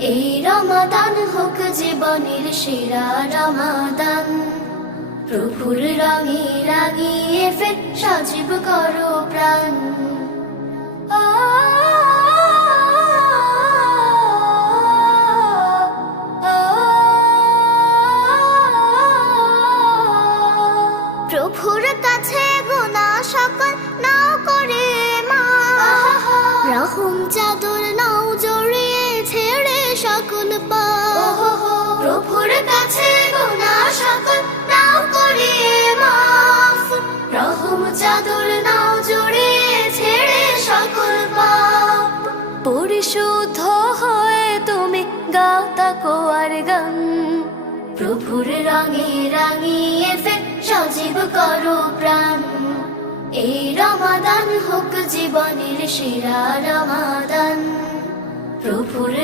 এই রমাদান হোক জীবনের সেরা রমাদান। প্রভুর রঙে রাঙিয়ে ফের সজীব করো প্রাণ। প্রভুর কাছে গুনাহ সকল নাও করে মাফ, রহম চাদর নাও জড়িয়ে ছেড়ে সকল পাপ। প্রভুর কাছে গুনাহ সকল নাও করে মাফ, রহম চাদর নাও জড়িয়ে ছেড়ে সকল পাপ। পরিশুদ্ধ হয়ে তুমি গাও তাকওয়ার গান। প্রভুর রঙে রাঙিয়ে ফের সজীব করো প্রাণ। এই রমাদান হোক জীবনের সেরা রমাদান। প্রভুর